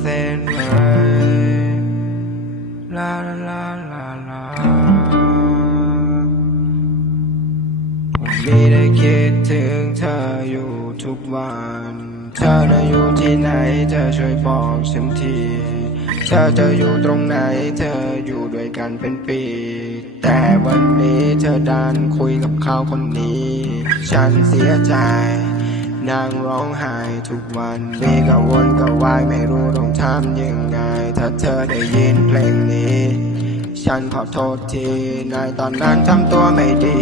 เส้นไหมลาลาลาลาลาผมมีได้คิดถึงเธออยู่ทุกวัน เธอจะอยู่ที่ไหนเธอช่วยบอกฉันทีเธอจะอยู่ตรงไหนเธออยู่ด้วยกันเป็นปี แต่วันนี้เธอดันคุยกับเขาคนนี้ ฉันเสียใจ นางร้องไห้ทุกวันมีกังวลก็ไหวายไม่รู้ต้องทำยังไง ถ้าเธอได้ยินเพลงนี้ ฉันขอโทษทีในตอนนั้นทำตัวไม่ดี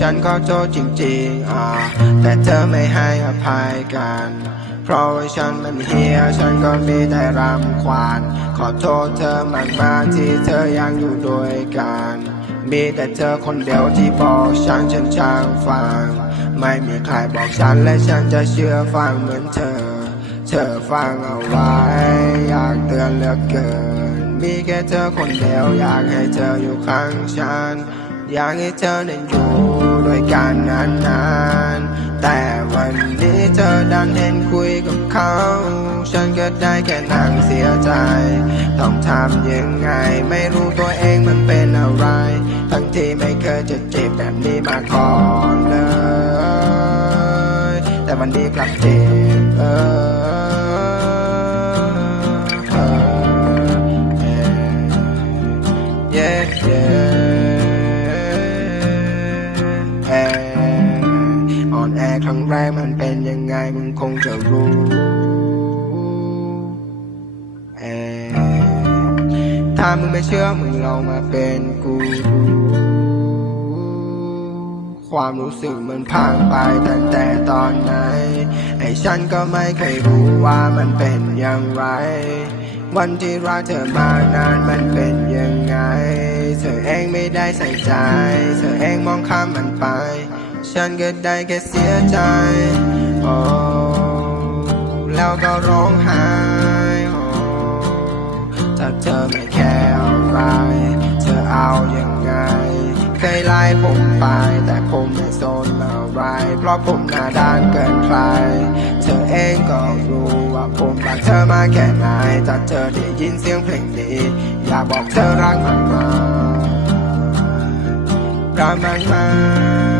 ฉันขอโทษจริงๆอ่าแต่เธอไม่ให้อภัยกัน เพราะว่าฉันมันเฮียฉันก็มีแต่รำควานขอโทษเธอมากๆที่เธอยังอยู่ด้วยกัน มีแต่เธอคนเดียวที่บอกฉันฉันช่างฟัง ไม่มีใครบอกฉันและฉันจะเชื่อฟังเหมือนเธอ เธอฟังเอาไว้อยากเตือนเหลือเกิน มีแค่เธอคนเดียวอยากให้เธออยู่ข้างฉัน อยากให้เธอได้อยู่ด้วยกันนานๆ แต่วันนี้เธอดันเห็นคุยกับเขา ฉันก็ได้แค่นั่งเสียใจ ต้องทำยังไงไม่รู้ตัวเองมันเป็นอะไร ทั้งที่ไม่เคยจะเจ็บแบบนี้มาก่อนเลย แต่วันนี้กลับเจ็บเออ รั้งแรกมันเป็นยังไงมึงคงจะรู้เอถ้ามึงไม่เชื่อมึงลองมาเป็นกูดูความรู้สึกมันพังไปตั้งแต่ตอนไหนไอ้ฉันก็ไม่เคยรู้ว่ามันเป็นอย่างไร วันที่รักเธอมานานมันเป็นยังไง เธอเองไม่ได้ใส่ใจ เธอเองมองข้ามมันไป ฉันก็ได้แค่เสียใจโอ้แล้วก็ร้องไห้โอ้ถ้าเธอไม่แค่อะไร เธอเอาอย่างไง เคยไล่ผมไป แต่ผมไม่สนอะไร เพราะผมหน้าด้านเกินใคร เธอเองก็รู้ว่าผมรักเธอมาแค่ไหนถ้าเธอได้ยินเสียงเพลงนี้ อยากบอกเธอรักมันมากรักมันมาก